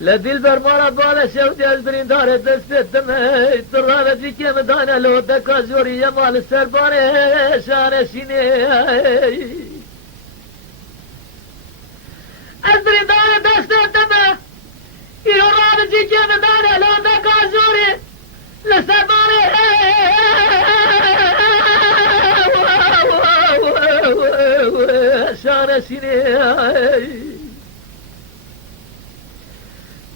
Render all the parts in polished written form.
لدلبر مارا بالا شوت از بریندار دست دمه ترانه که مدانه لو دکا جوری مال سربانه شانشینه از بریندار دست دمه ایرو رانه که مدانه لو دکا جوری لسربانه شانشینه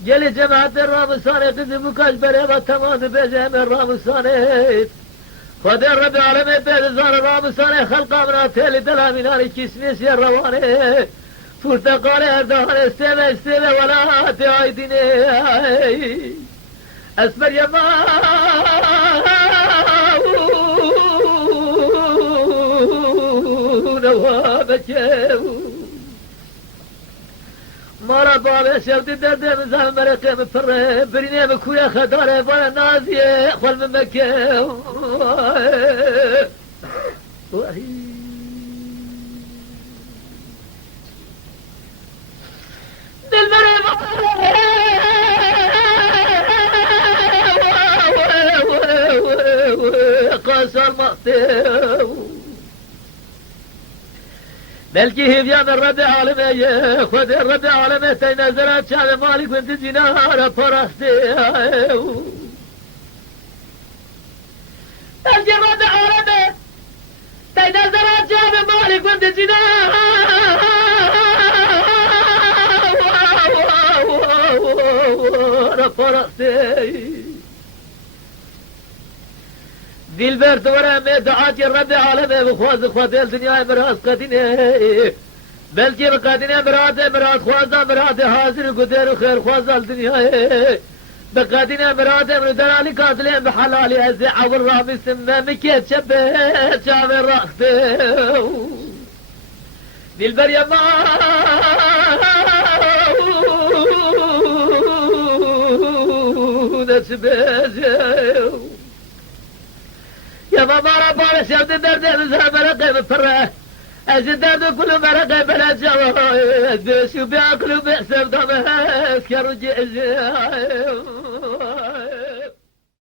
گلی جماعت رامسانه قزی مکاش بره و تمام بجهم رامسانه خود رب العالمین بیدزار رامسانه خلقا منا تیلی دلامینانی کشمیش روانه پرتقال اردهان استیوه ولا تیای دینه اسمر یما نوابکه مارا بابا شوتی درده مزال مرقه مفره برینه مکویا خداره وانا نازیه خوال من مکه دل بره قاسر مقته بلکه هیویا من رب عالمه خود رب عالمه تی نظرات شعب مالک بنت جنار پرسته بلکه رب عالمه تی نظرات شعب مالک بنت جنار پرسته دل برد ورم دعات رب عالمه بخواز خوادل دنیا مراز قدینه بلکه بقدینه مراد خوازا مراد حاضر قدر و خیر خوازا الدنیا بقدینه مراد من دلالی قاتلين بحلالي هزي عور رامي سمه مكيت شبه شامي رأخته دل بريا ما نسبه يا ماما ربنا شفت درد نزها مرقه بفره أجد درد كل مرقه بلا جواز شو بياكلوا بحسب دمه اسكر وجيز